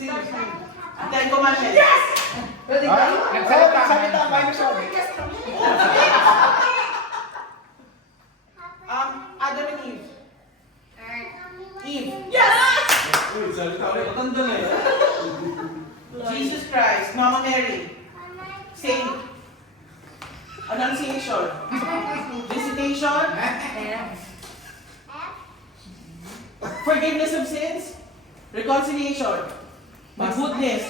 Then commandment. Yes! Pwede ka? Nagsalita ang minus one. Adam and Eve. Eve. Yes! Uy, salita ulit. Matanda na eh. Jesus Christ. Mama Mary. Saint. Annunciation. Visitation. Forgiveness of sins. Reconciliation. Goodness.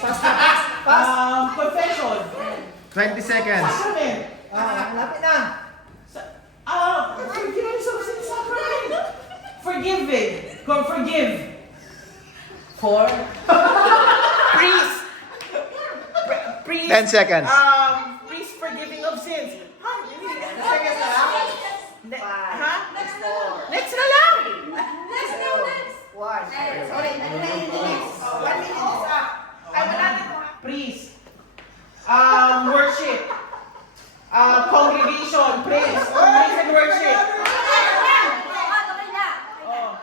Confession. 20 seconds. Sacrament. Lapit na. Forgiveness of sins. Sacrament. Forgiving. Forgive. Priest. Priest. 10 seconds. Priest forgiving of sins. Seconds na lang. Ha? Next four. Next na lang. One. Sorry, ano na yung next? 1 minute is up. Ay, wala na. Priest. Worship. Congregation. Praise. Praise and worship. Oh.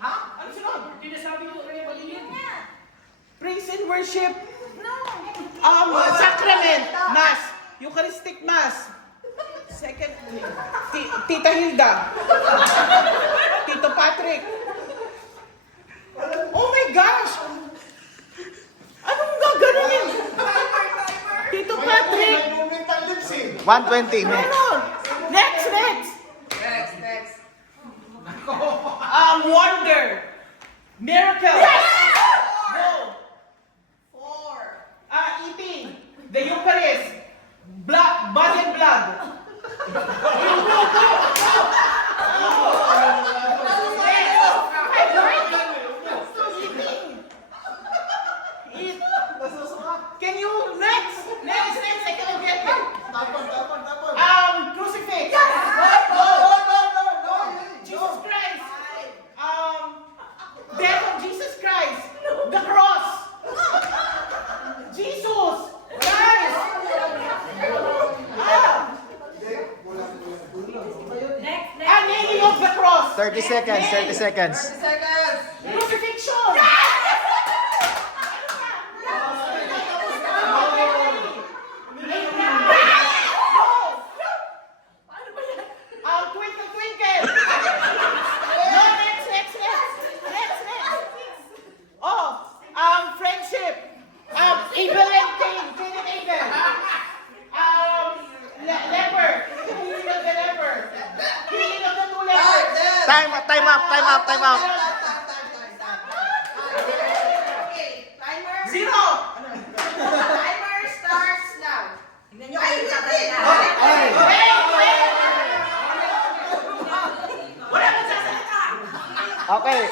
Ha? Ano sunod? Hindi na sabi ko kayo yun. Praise and worship. Sacrament. Mass. Eucharistic Mass. Second. Tita Hilda. Tito Patrick. Oh my gosh! Anong gaganin? Tito Patrick! 120 minutes. Ano? Next! Next. Wonder! Miracle! Yes! No! 4. Eating! The Eucharist! Blood, body and blood! Eat. Can you next? I cannot get it. Crucifix. No. Jesus Christ. Death of Jesus Christ. The cross. Jesus Christ. Nailing of the cross. 30 seconds. 30 seconds. 30 seconds. Crucifixion. Twinkle, twinkle. No, next. Friendship. Abel and Cain and Abel. Leper. Healing of the leper. Healing of the two lepers. Time up. Okay, timer. Zero. Timer starts now. Tingnan nyo kayo sa kanila. Wala kang sasalita. Okay.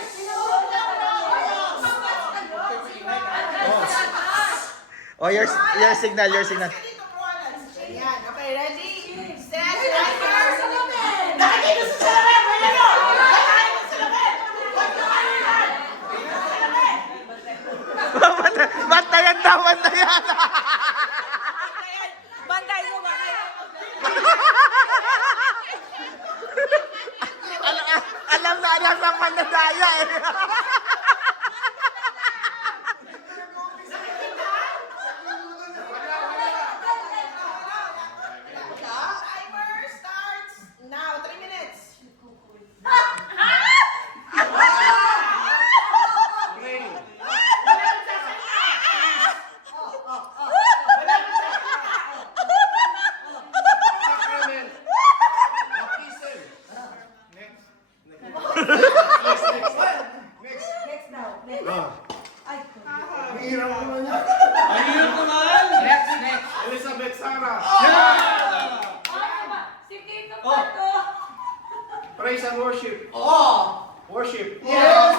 Oh, your signal. Ayan, okay, ready? Set, timer. Nakikita sa salamin. Ayan o. Nakikita sa salamin. Huwag ka kailan. Bantayan daw. Bantay mo ba kayo? Alam ng manadaya eh. Timer starts now. 3 minutes. Next now. Ang hirap naman. Next. Elizabeth Sarah. Si Kiko pa to. Praise and worship. Oh. Worship. Yes.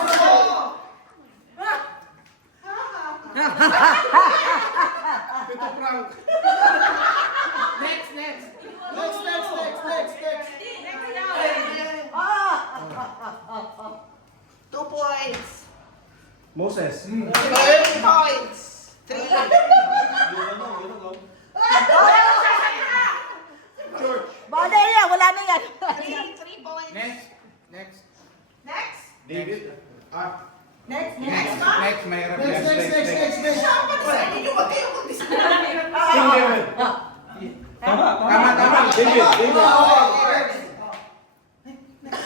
Pito Frank. Next. Next. 2 points. Moses. 3 points. 3. Church. Bagay yan, wala na yan. 3 points. Next. Next. David. Next, Next, ba? next, mayroon. Next. Sa inyo, wag kayong mag-discuss. King David. Tama. David.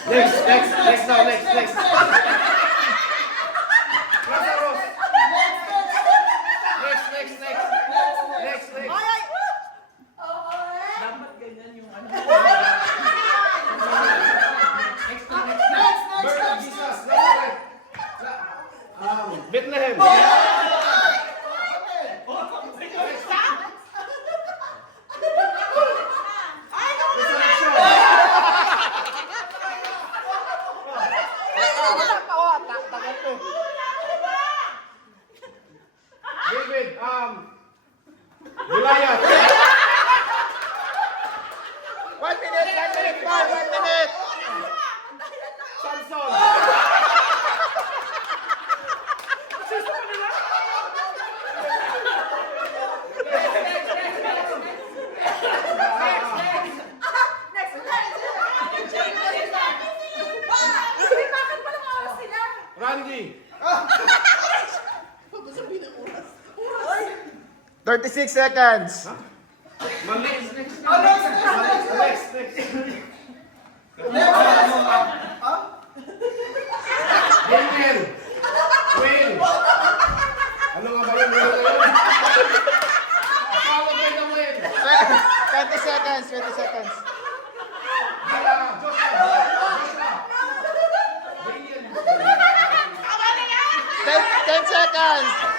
Next now, next. Lazarus. Next. Dapat ganyan yung ano. Birth of Jesus, Nazareth. Bethlehem. David, Goliath. 1 minute more, 1 minute. Samson. Bakit pa lang oras sila? Randy. 36 seconds. Mali. Next. Daniel. Will. Ano nga ba yun? Follow by the Will. 20 seconds, 20 seconds. Joshua. 10 seconds.